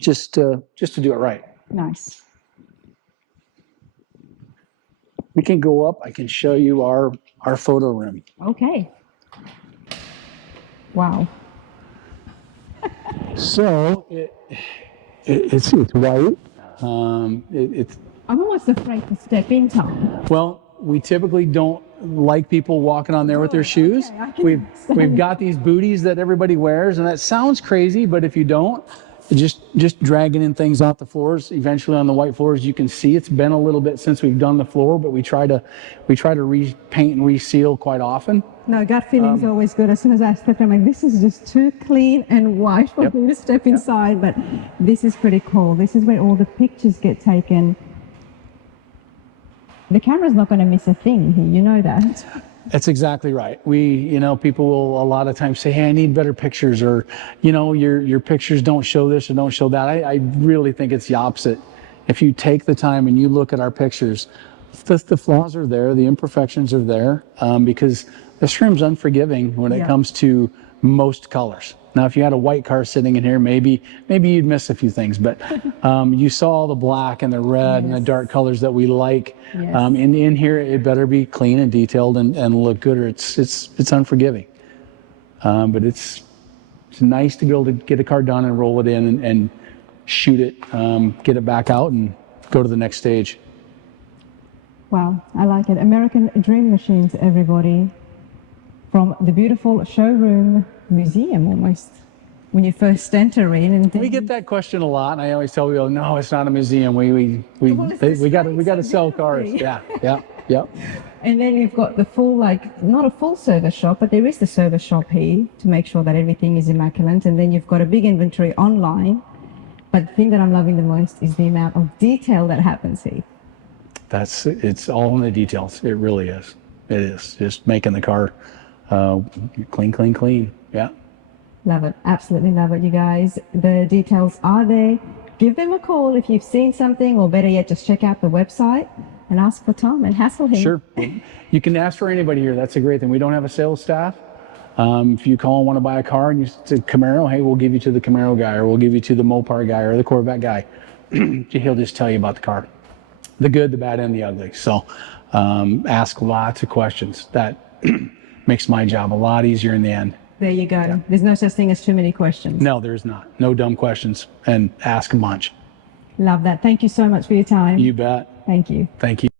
Just to do it right. Nice. We can go up. I can show you our photo room. Okay. Wow. So it's white. It's I'm almost afraid to step in, Tom. well, we typically don't like people walking on there with their shoes. okay, I can We've understand. got these booties that everybody wears, and that sounds crazy, but if you don't, just dragging in things off the floors. Eventually, on the white floors, you can see it's been a little bit since we've done the floor, but we try to repaint and reseal quite often. No, gut feeling is always good. As soon as I step in, I'm like, this is just too clean and white for me to step inside. But this is pretty cool. This is where all the pictures get taken. The camera's not going to miss a thing here. You know that. That's exactly right. People will a lot of times say, "Hey, I need better pictures," or, your pictures don't show this or don't show that. I really think it's the opposite. If you take the time and you look at our pictures, the flaws are there, the imperfections are there, because the Scrim's unforgiving when it Yeah. comes to most colors. Now, if you had a white car sitting in here, maybe you'd miss a few things, but you saw the black and the red and the Yes. dark colors that we like. Yes. In here, it better be clean and detailed and look good, or it's unforgiving. But it's nice to be able to get a car done and roll it in and shoot it, get it back out and go to the next stage. Wow, I like it. American Dream Machines, everybody. From the beautiful showroom museum almost. When you first enter in, and then We get that question a lot, and I always tell people, "No, it's not a museum. We got to sell cars." beautifully. Yeah. And then you've got the full, not a full service shop, but there is the service shop here to make sure that everything is immaculate. And then you've got a big inventory online. But the thing that I'm loving the most is the amount of detail that happens here. It's all in the details. It really is. It is just making the car clean. Yeah. Love it. Absolutely love it, you guys. The details are there. Give them a call if you've seen something, or better yet, just check out the website and ask for Tom and hassle him. Sure. You can ask for anybody here. That's a great thing. We don't have a sales staff. If you call and want to buy a car and you say Camaro, hey, we'll give you to the Camaro guy, or we'll give you to the Mopar guy or the Corvette guy. He'll just tell you about the car, the good, the bad, and the ugly. So ask lots of questions. That makes my job a lot easier in the end. There you go. Yeah. There's no such thing as too many questions. No, there's not. No dumb questions, and ask a bunch. Love that. Thank you so much for your time. You bet. Thank you. Thank you.